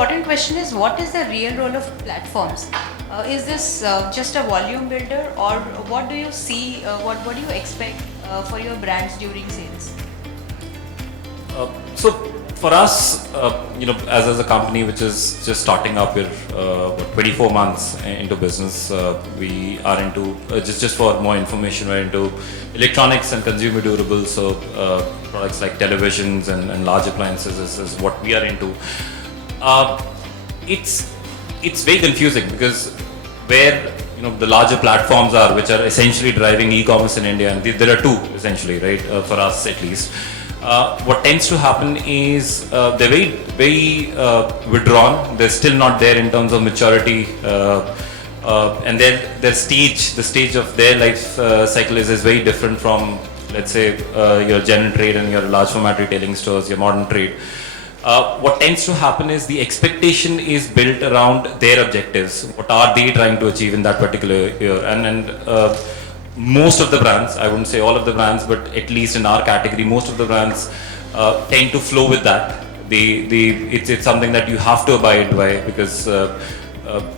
important question is, what is the real role of platforms? Is this just a volume builder, or what do you see, what do you expect for your brands during sales? So for us, as a company which is just starting up, we're 24 months into business. We are into, just for more information, we're into electronics and consumer durables. So products like televisions and large appliances is what we are into. It's very confusing because where the larger platforms are, which are essentially driving e-commerce in India, and there are two essentially, right? For us at least. What tends to happen is they're very withdrawn. They're still not there in terms of maturity, and the stage of their life cycle is very different from, let's say, your general trade and your large format retailing stores, your modern trade. What tends to happen is the expectation is built around their objectives. What are they trying to achieve in that particular year? And most of the brands, I wouldn't say all of the brands, but at least in our category, most of the brands tend to flow with that. It's something that you have to abide by, because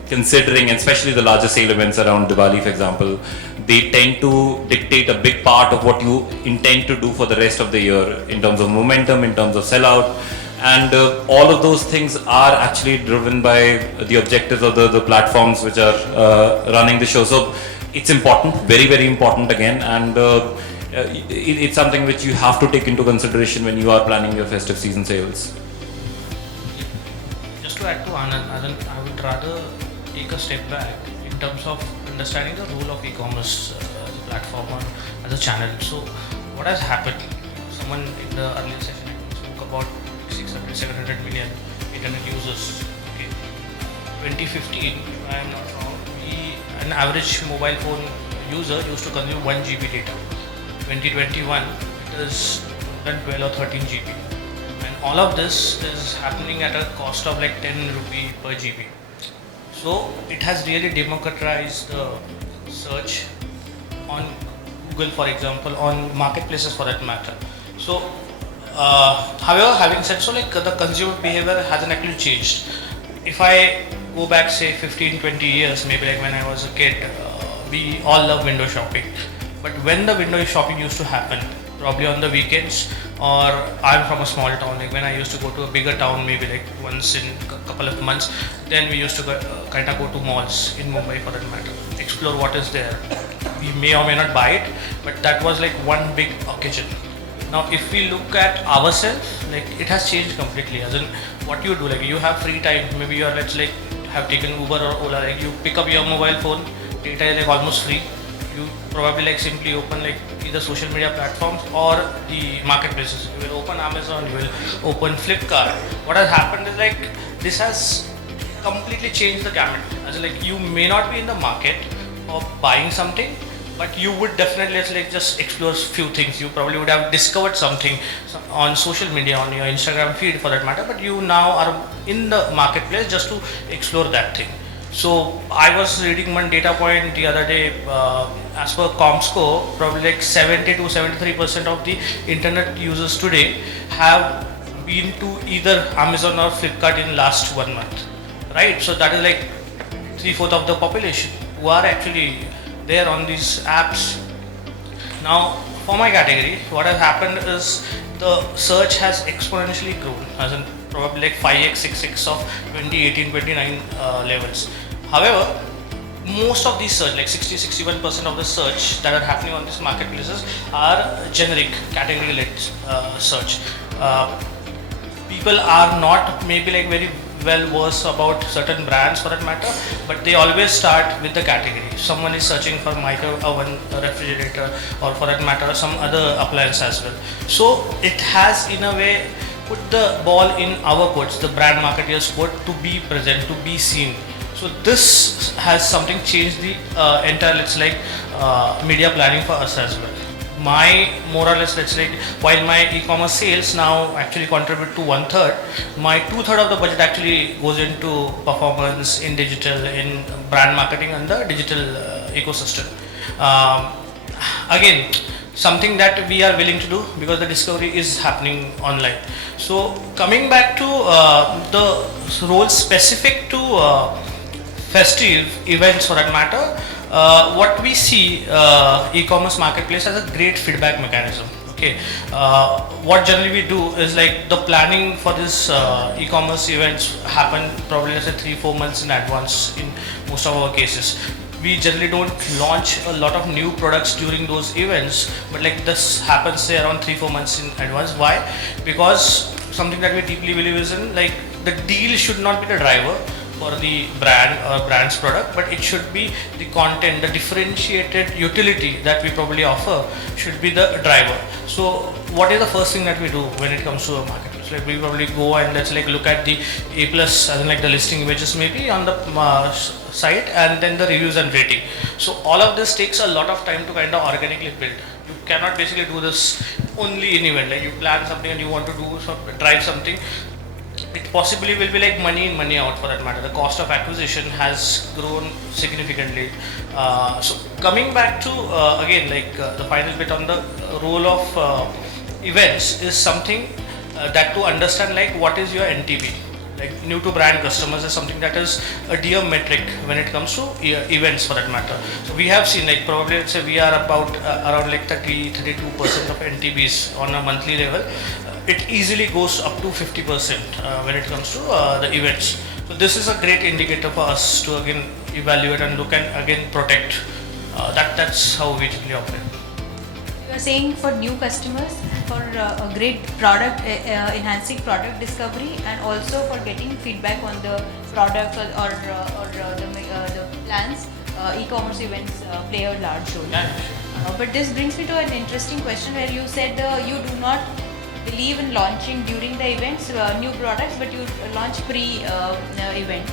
considering, and especially the larger sale events around Diwali, for example, they tend to dictate a big part of what you intend to do for the rest of the year in terms of momentum, in terms of sellout. And all of those things are actually driven by the objectives of the platforms which are running the show. So it's important, very important again, and it's something which you have to take into consideration when you are planning your festive season sales. Just to add to Anand, I would rather take a step back in terms of understanding the role of e-commerce as a platform or as a channel. So what has happened, someone in the earlier session spoke about 700 million internet users. Okay, 2015, if I am not wrong, an average mobile phone user used to consume 1 GB data. 2021, it is more than 12 or 13 GB. And all of this is happening at a cost of like 10 rupee per GB. So it has really democratized the search on Google, for example, on marketplaces for that matter. So however, having said so, like the consumer behavior hasn't actually changed. If I go back, say 15-20 years, maybe like when I was a kid, we all love window shopping. But when the window shopping used to happen, probably on the weekends, or I'm from a small town, like when I used to go to a bigger town, maybe like once in a couple of months, then we used to kind of go to malls in Mumbai for that matter, explore what is there. We may or may not buy it, but that was like one big occasion. Now, if we look at ourselves, like it has changed completely. As in, what you do, like you have free time. Maybe you are, let's like have taken Uber or Ola. Like you pick up your mobile phone, data is like almost free. You probably like simply open like either social media platforms or the marketplaces. You will open Amazon, you will open Flipkart. What has happened is like this has completely changed the gamut. As in, like you may not be in the market of buying something, but you would definitely like just explore few things. You probably would have discovered something on social media, on your Instagram feed for that matter, but you now are in the marketplace just to explore that thing. So I was reading one data point the other day, as per Comscore, probably like 70 to 73% of the internet users today have been to either Amazon or Flipkart in last 1 month, right? So that is like 3/4 of the population who are actually there on these apps. Now for my category, what has happened is the search has exponentially grown, as in probably like 5x, 6x of 2018-29 levels. However, most of these search, like 60-61% of the search that are happening on these marketplaces are generic category-led search. People are not maybe like very well versed about certain brands for that matter, but they always start with the category. Someone is searching for micro oven, refrigerator, or for that matter some other appliance as well. So it has in a way put the ball in our courts, the brand marketeers' court, to be present, to be seen. So this has something changed the entire, let's like media planning for us as well. My more or less, let's like, while my e-commerce sales now actually contribute to 1/3, my 2/3 of the budget actually goes into performance in digital, in brand marketing and the digital ecosystem. Again, something that we are willing to do because the discovery is happening online. So coming back to the role specific to festive events for that matter, what we see e-commerce marketplace as a great feedback mechanism. Okay, what generally we do is like the planning for this e-commerce events happen probably let's say 3-4 months in advance in most of our cases. We generally don't launch a lot of new products during those events, but like this happens say around 3-4 months in advance. Why? Because something that we deeply believe is in like the deal should not be the driver for the brand or brand's product, but it should be the content, the differentiated utility that we probably offer should be the driver. So what is the first thing that we do when it comes to a marketplace? Like we probably go and let's like look at the A plus as in like the listing images maybe on the site, and then the reviews and rating. So all of this takes a lot of time to kind of organically build. You cannot basically do this only in event. Like you plan something and you want to do drive something, it possibly will be like money in, money out for that matter. The cost of acquisition has grown significantly. So coming back to again like the final bit on the role of events is something that to understand like what is your NTB. Like new to brand customers is something that is a dear metric when it comes to events for that matter. So we have seen like probably let's say we are about around like 32% of NTBs on a monthly level. It easily goes up to 50% when it comes to the events. So this is a great indicator for us to again evaluate and look and again protect. That's how we generally operate. You are saying for new customers, for a great product, enhancing product discovery, and also for getting feedback on the products or the plans, e-commerce events play a large role. Yeah, sure. But this brings me to an interesting question where you said you do not believe in launching during the events new products, but you launch pre-event.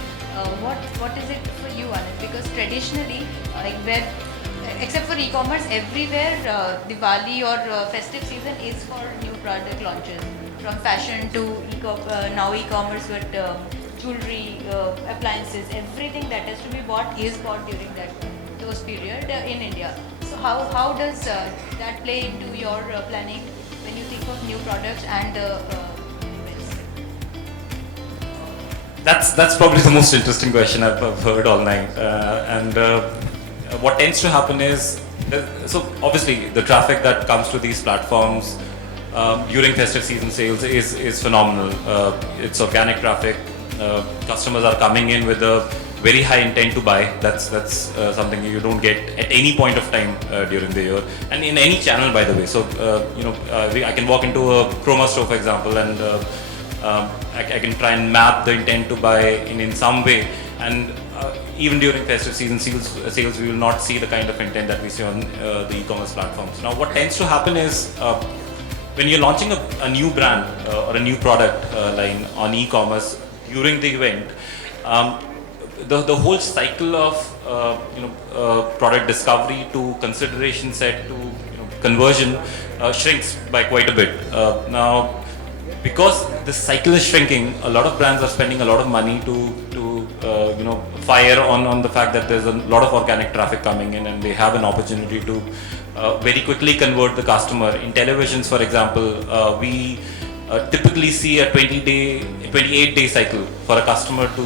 What is it for you, Anand? Because traditionally, like where except for e-commerce, everywhere Diwali or festive season is for new product launches, from fashion to now e-commerce, but jewelry, appliances, everything that has to be bought is bought during those period in India. So how does that play into your planning when you think of new products and events? That's probably the most interesting question I've heard all night. What tends to happen is, so obviously the traffic that comes to these platforms during festive season sales is phenomenal. It's organic traffic. Customers are coming in with a very high intent to buy. That's something you don't get at any point of time during the year, and in any channel, by the way. So I can walk into a Chroma store, for example, and I can try and map the intent to buy in some way, and even during festive season sales, we will not see the kind of intent that we see on the e-commerce platforms. Now, what tends to happen is when you're launching a new brand or a new product line on e-commerce during the event, the whole cycle of product discovery to consideration set to conversion shrinks by quite a bit. Now, because this cycle is shrinking, a lot of brands are spending a lot of money to fire on the fact that there's a lot of organic traffic coming in, and they have an opportunity to very quickly convert the customer. In televisions, for example, we typically see a 28-day cycle for a customer to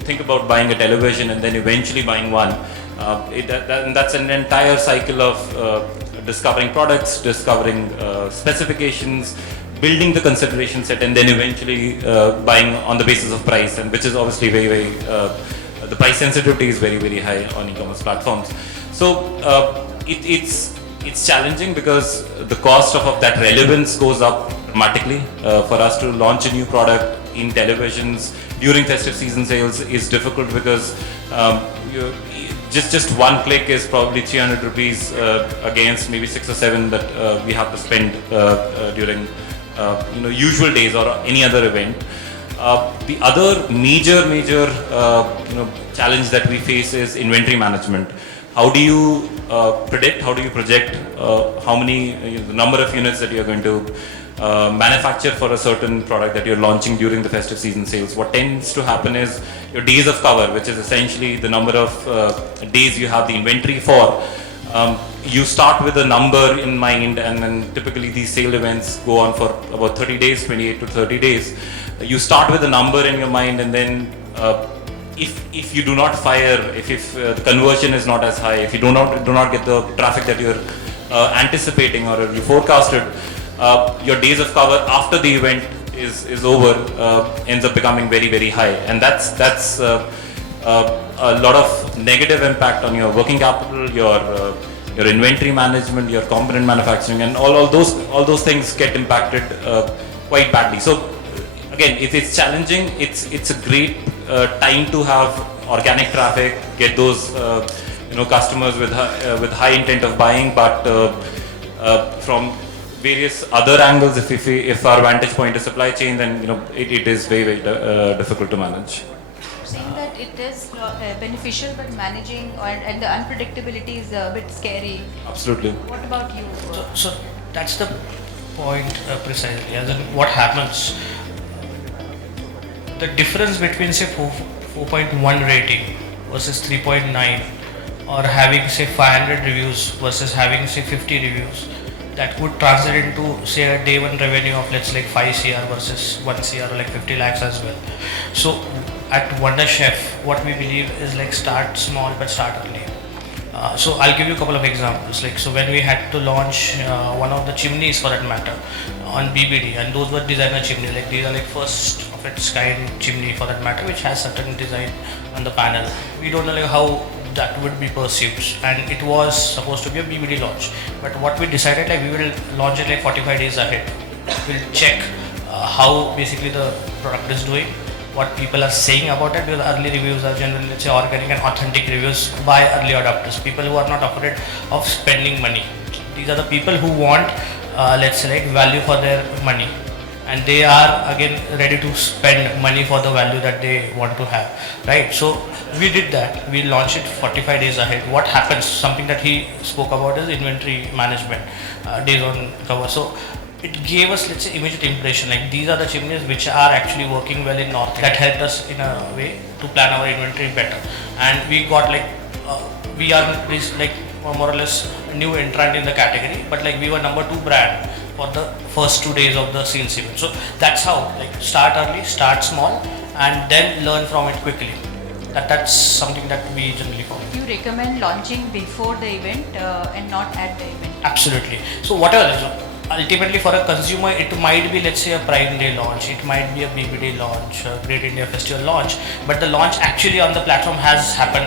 think about buying a television and then eventually buying one. And that's an entire cycle of discovering products, discovering specifications, building the consideration set, and then eventually buying on the basis of price, and which is obviously very the price sensitivity is very high on e-commerce platforms. So it's challenging because the cost of that relevance goes up dramatically. For us to launch a new product in televisions during festive season sales is difficult because just one click is probably 300 rupees against maybe 6 or 7 that we have to spend during usual days or any other event. The other major challenge that we face is inventory management. How do you predict, how do you project how many, the number of units that you're going to manufacture for a certain product that you're launching during the festive season sales? What tends to happen is your days of cover, which is essentially the number of days you have the inventory for, You start with a number in mind, and then typically these sale events go on for about 30 days, 28 to 30 days. You start with a number in your mind, and then if you do not fire, if the conversion is not as high, if you do not get the traffic that you're anticipating or you forecasted, your days of cover after the event is over ends up becoming very, very high, and that's a lot of negative impact on your working capital, your inventory management, your component manufacturing, and all those things get impacted quite badly. So again, it's challenging. It's a great time to have organic traffic, get those customers with high intent of buying, but from various other angles, if our vantage point is supply chain, then it is very, very difficult to manage. Saying that it is beneficial, but managing and the unpredictability is a bit scary. Absolutely. What about you? So that's the point precisely. As in, what happens? The difference between say 4.1 rating versus 3.9, or having say 500 reviews versus having say 50 reviews, that would translate into say a day one revenue of let's like 5 CR versus 1 CR or like 50 lakhs as well. So at Wonder Chef, what we believe is like start small but start early. So I'll give you a couple of examples. Like, so when we had to launch one of the chimneys for that matter on BBD, and those were designer chimney, like these are like first of its kind chimney for that matter, which has certain design on the panel. We don't know like how that would be perceived, and it was supposed to be a BBD launch. But what we decided, like we will launch it like 45 days ahead. We'll check how basically the product is doing, what people are saying about it, because early reviews are generally, let's say, organic and authentic reviews by early adopters, people who are not afraid of spending money. These are the people who want, let's say, like value for their money, and they are again ready to spend money for the value that they want to have, right? So we did that. We launched it 45 days ahead. What happens? Something that he spoke about is inventory management, days on cover. So it gave us, let's say, immediate impression, like these are the chimneys which are actually working well in North. That helped us in a way to plan our inventory better, and we got like we are like more or less new entrant in the category, but like we were number 2 brand for the first 2 days of the sales event. So that's how, like, start early, start small, and then learn from it quickly. That's something that we generally follow. You recommend launching before the event and not at the event? Absolutely. So whatever. Ultimately, for a consumer, it might be, let's say, a Prime Day launch, it might be a BBD launch, a Great India Festival launch, but the launch actually on the platform has happened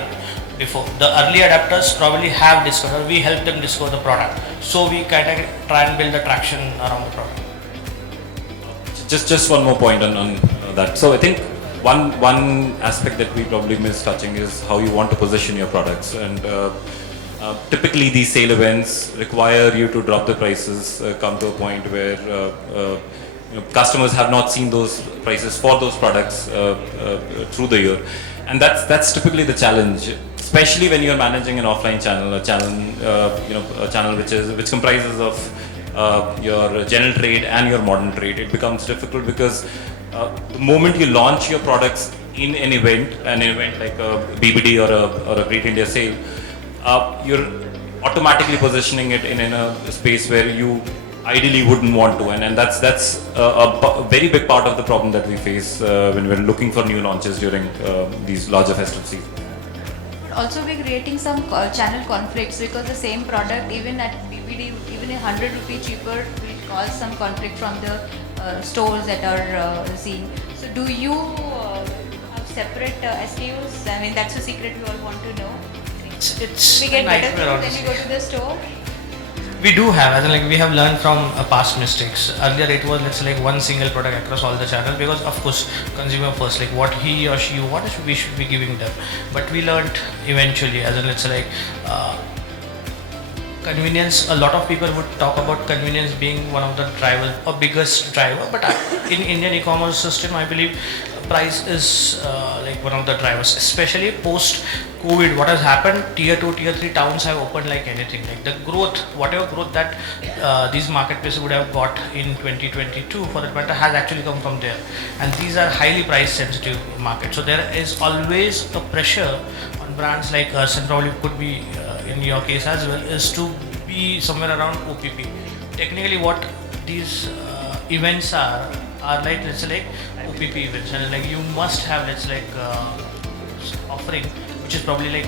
before. The early adapters probably have discovered, we help them discover the product, so we kind of try and build the traction around the product. Just one more point on that. So I think one aspect that we probably miss touching is how you want to position your products, and typically these sale events require you to drop the prices, come to a point where customers have not seen those prices for those products through the year, and that's typically the challenge, especially when you're managing an offline channel, a channel which comprises of your general trade and your modern trade. It becomes difficult because the moment you launch your products in an event like a BBD or a Great India Sale, you're automatically positioning it in a space where you ideally wouldn't want to, and that's a very big part of the problem that we face when we're looking for new launches during these larger festive seasons. Also, we're creating some channel conflicts, because the same product, even at BBD, even 100 rupee cheaper, will cause some conflict from the stores that are seen. So do you have separate SKUs? I mean, that's a secret we all want to know. It's We get better nightmare, things when you go to the store. We do have, as in like we have learned from past mistakes. Earlier it was, let's say, like one single product across all the channels, because of course consumer first, like what he or she wants, we should be giving them. But we learned eventually, as in let's say like convenience. A lot of people would talk about convenience being one of the drivers or biggest driver, but in Indian e-commerce system, I believe price is like one of the drivers, especially post COVID. What has happened, tier 2, tier 3 towns have opened like anything. Like the growth, whatever growth that these marketplaces would have got in 2022 for that matter, has actually come from there, and these are highly price sensitive markets. So there is always a pressure on brands like us, and probably could be in your case as well, is to be somewhere around OPP. Technically, what these events are like, let's say like OPP events, and like you must have, let's say like offering which is probably like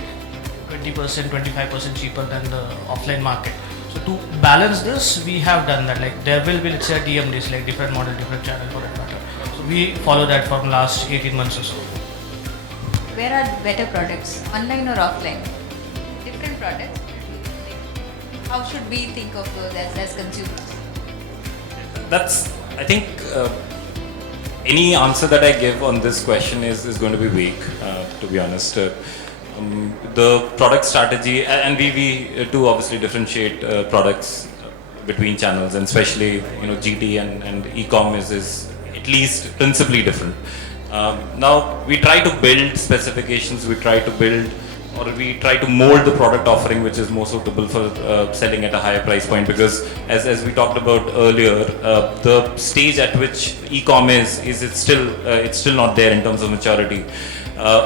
20%, 25% cheaper than the offline market. So to balance this, we have done that. Like there will be, let's say, a DM days, like different model, different channel for that matter. So we follow that from last 18 months or so. Where are better products, online or offline? Different products. How should we think of those as consumers? That's, I think, any answer that I give on this question is going to be weak, to be honest. The product strategy, and we do obviously differentiate products between channels, and especially GT and eCommerce is at least principally different. Now we try to build specifications, we try to mold the product offering which is more suitable for selling at a higher price point, because as we talked about earlier, the stage at which e-commerce is, it's still not there in terms of maturity,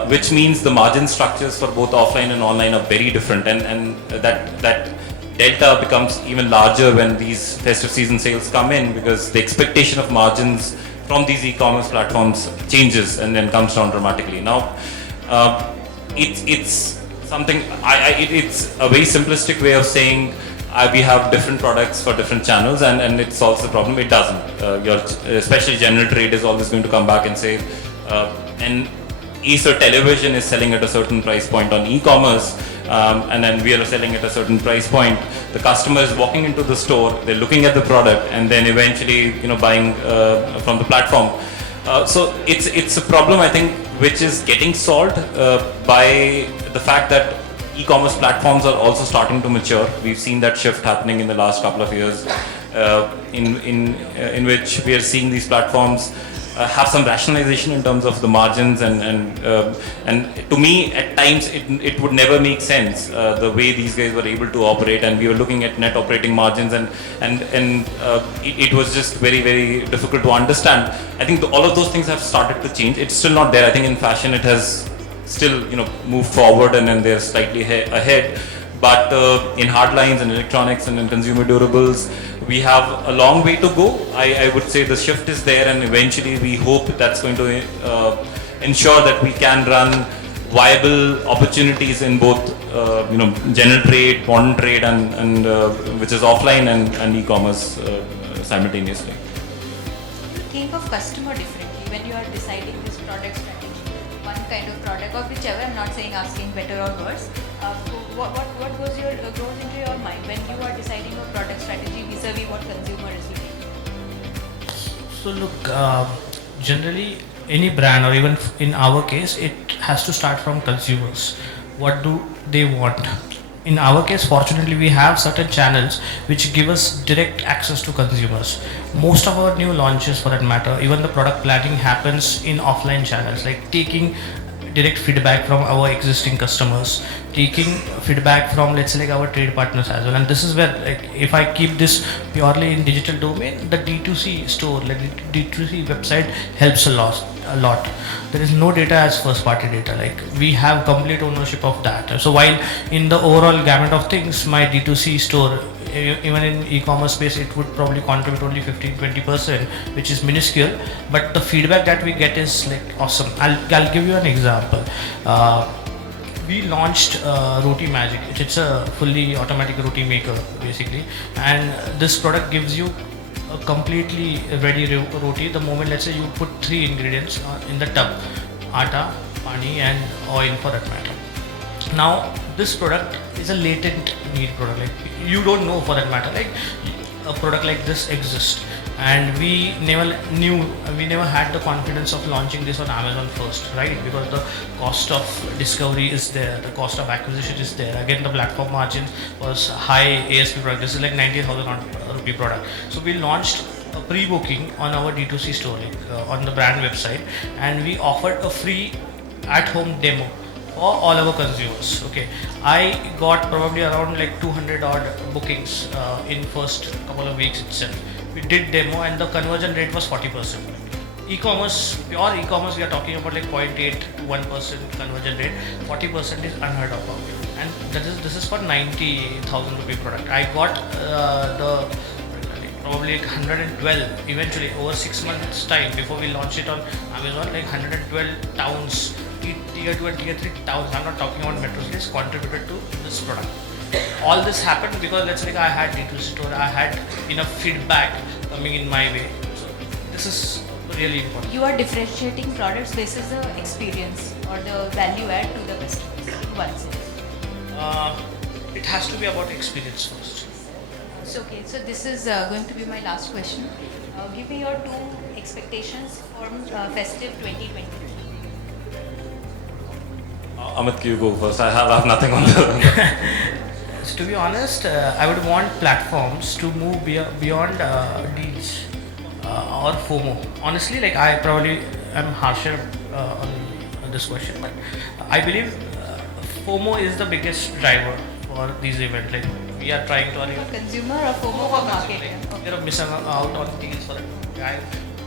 which means the margin structures for both offline and online are very different, and that delta becomes even larger when these festive season sales come in, because the expectation of margins from these e-commerce platforms changes and then comes down dramatically. Now, it's something, it's a very simplistic way of saying we have different products for different channels and it solves the problem. It doesn't. Especially general trade is always going to come back and say, and Acer television is selling at a certain price point on e-commerce, and then we are selling at a certain price point. The customer is walking into the store, they're looking at the product, and then eventually buying from the platform. So it's a problem, I think, which is getting solved by the fact that e-commerce platforms are also starting to mature. We've seen that shift happening in the last couple of years, in which we are seeing these platforms have some rationalization in terms of the margins, and to me at times it would never make sense the way these guys were able to operate, and we were looking at net operating margins, and it was just very, very difficult to understand. I think all of those things have started to change. It's still not there. I think in fashion it has still moved forward, and then they're slightly ahead, but in hard lines and electronics and in consumer durables, we have a long way to go. I would say the shift is there, and eventually we hope that's going to ensure that we can run viable opportunities in both general trade, modern trade, and which is offline and e-commerce simultaneously. Think of customer differently when you are deciding this product strategy. One kind of product or whichever, I'm not saying asking better or worse. What goes into your mind when you are deciding a product strategy vis-a-vis what consumer is looking? So look, generally any brand, or even in our case, it has to start from consumers. What do they want? In our case, fortunately, we have certain channels which give us direct access to consumers. Most of our new launches, for that matter, even the product planning happens in offline channels, like taking direct feedback from our existing customers, taking feedback from, let's say, like our trade partners as well. And this is where, like, if I keep this purely in digital domain, the D2C store, like the D2C website helps a lot. There is no data as first party data, like we have complete ownership of that. So while in the overall gamut of things, my D2C store, even in e-commerce space, it would probably contribute only 15-20%, which is minuscule, but the feedback that we get is like awesome. I'll give you an example. We launched Roti Magic. It's a fully automatic roti maker basically, and this product gives you a completely ready roti the moment, let's say, you put 3 ingredients in the tub: atta, pani and oil, for that matter. Now this product is a latent need product, like you don't know, for that matter, like a product like this exists, and we never had the confidence of launching this on Amazon first, right? Because the cost of discovery is there, the cost of acquisition is there. Again, the platform margin was high. ASP product, this is like 90,000 rupee product. So we launched a pre-booking on our D2C store, like on the brand website, and we offered a free at-home demo for all our consumers. Okay, I got probably around like 200 odd bookings in first couple of weeks itself. We did demo, and the conversion rate was 40%. E-commerce, pure e-commerce, we are talking about like 0.8 to 1% conversion rate. 40% is unheard of. and this is for 90,000 rupee product. I got the probably like 112 eventually over 6 months time before we launched it on Amazon. Like 112 towns, tier 2 and tier 3 towns, I'm not talking about metro cities, contributed to this product. All this happened because let's say I had D2C store, I had enough feedback coming in my way. So this is really important. You are differentiating products basis the experience or the value add to the customers. One sense. It has to be about experience first. So okay, so this is going to be my last question. Give me your two expectations for festive 2020. Amit, you go first. I have nothing on the. So to be honest, I would want platforms to move beyond deals or FOMO. Honestly, like I probably am harsher on this question, but I believe FOMO is the biggest driver for these events. Like we are trying to For consumer or FOMO for market? like, you're missing out on deals for it.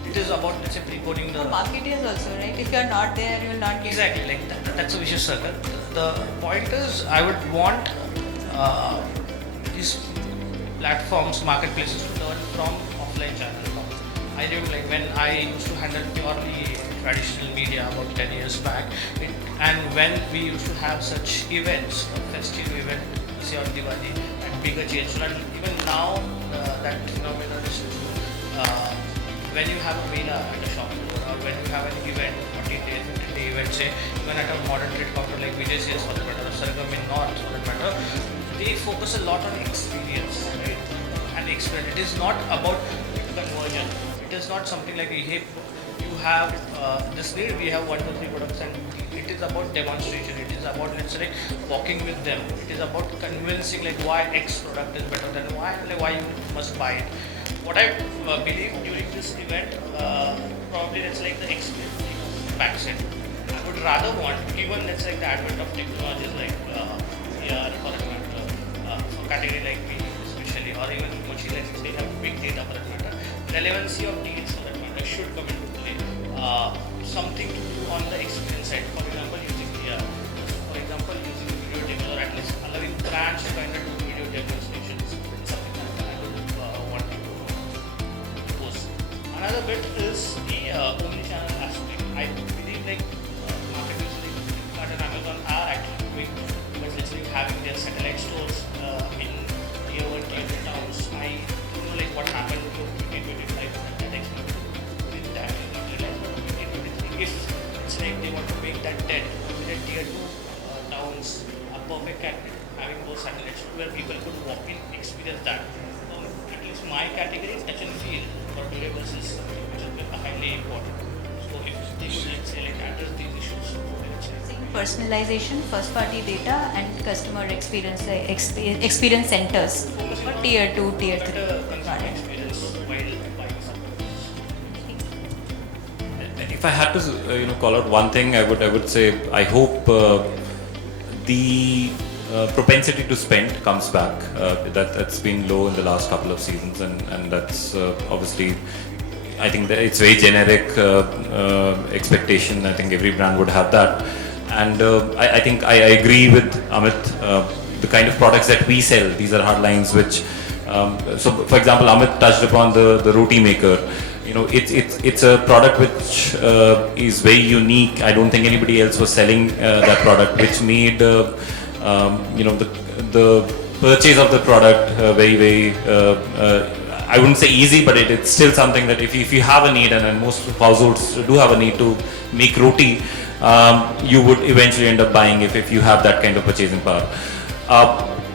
It is about let's say pre-coding the Market is also right. If you are not there, you will not get. exactly like that's a vicious circle. The point is, I would want these platforms, marketplaces to learn from offline channels. I remember like when I used to handle purely traditional media about 10 years back, and when we used to have such events, a festive event, say on Diwali, and bigger change. And even now, that phenomenon is when you have a mela at a shop floor, or when you have an event, 14-day, 15-day event, say even at a modern trade counter like Vijay Sales for that matter, or Sargam in North for that matter, they focus a lot on experience, right? And experience. It is not about conversion. It is not something like, hey, you have this way, we have 1, 2, 3 products, and it is about demonstration. It is about, let's say, walking with them. It is about convincing like why X product is better than Y, like why you must buy it. What I believe during this event, probably that's like the experience backside. I would rather want, given let's like the advent of technologies like VR for that matter, for category like me especially, or even machine learning, they have big data for that matter, relevancy of deals for that matter should come into play. Something to do on the experience side, for example using VR, for example using video demos, or at least allowing brands to kind of do video demonstrations. It's something that I would want to post. Another bit is the omni-channel aspect. I believe like marketplaces like Flipkart and Amazon are actually doing, but literally having their satellite stores in tier 1, tier 2 towns. I don't know like what happened to 2025 that expected with that is not realized, but 2023 if it's like they want to make that dead with tier 2 towns a perfect candidate, having those satellite stores where people could walk in, experience that. At least my category touch and feel for durables is something which is highly important. So if they should let's say like address these issues, Personalization, first party data, and customer experience experience centers for tier 2, tier 3 consumer experience while buying something. If I had to, call out one thing, I would say I hope the propensity to spend comes back. That's been low in the last couple of seasons, and that's obviously. I think that it's very generic expectation. I think every brand would have that, and I think I agree with Amit. The kind of products that we sell, these are hard lines. Which, so for example, Amit touched upon the roti maker. It's a product which is very unique. I don't think anybody else was selling that product, which made the purchase of the product very I wouldn't say easy, but it's still something that if you have a need, and most households do have a need to make roti, you would eventually end up buying if you have that kind of purchasing power.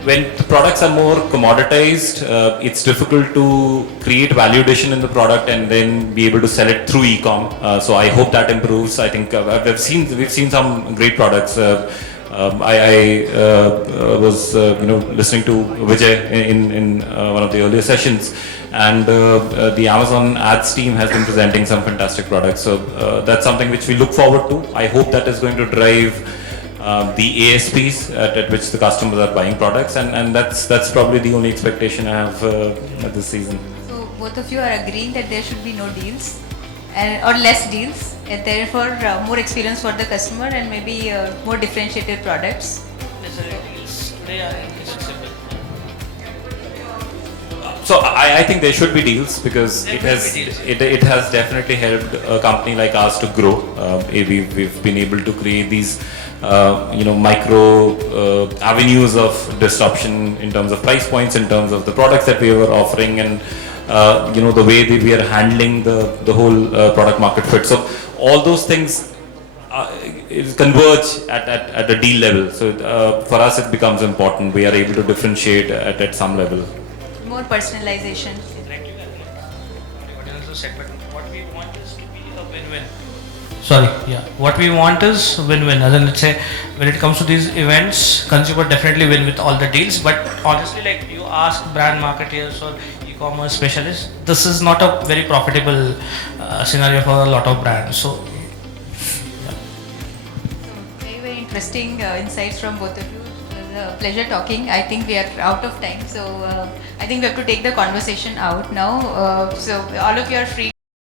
When the products are more commoditized, it's difficult to create value addition in the product and then be able to sell it through e-com. So I hope that improves. I think we've seen some great products. I was listening to Vijay in one of the earlier sessions, and the Amazon ads team has been presenting some fantastic products. So that's something which we look forward to. I hope that is going to drive the ASPs at which the customers are buying products, and that's probably the only expectation I have this season. So both of you are agreeing that there should be no deals or less deals, and therefore more experience for the customer and maybe more differentiated products. Necessarily deals. they are inaccessible. So I think there should be deals because There it will has be deals. it has definitely helped a company like ours to grow. We've been able to create these micro avenues of disruption in terms of price points, in terms of the products that we were offering, and the way that we are handling the whole product market fit. So all those things converge at a deal level. So for us it becomes important. We are able to differentiate at some level. More personalization. Correct, you audience has said, but what we want is to be a win-win. Sorry, yeah. What we want is win-win. As in, let's say, when it comes to these events, consumer definitely win with all the deals. But honestly, like you ask brand marketeers or e-commerce specialists, this is not a very profitable scenario for a lot of brands. So, Very, very interesting insights from both of you. It was a pleasure talking. I think we are out of time, so I think we have to take the conversation out now. So all of you are free.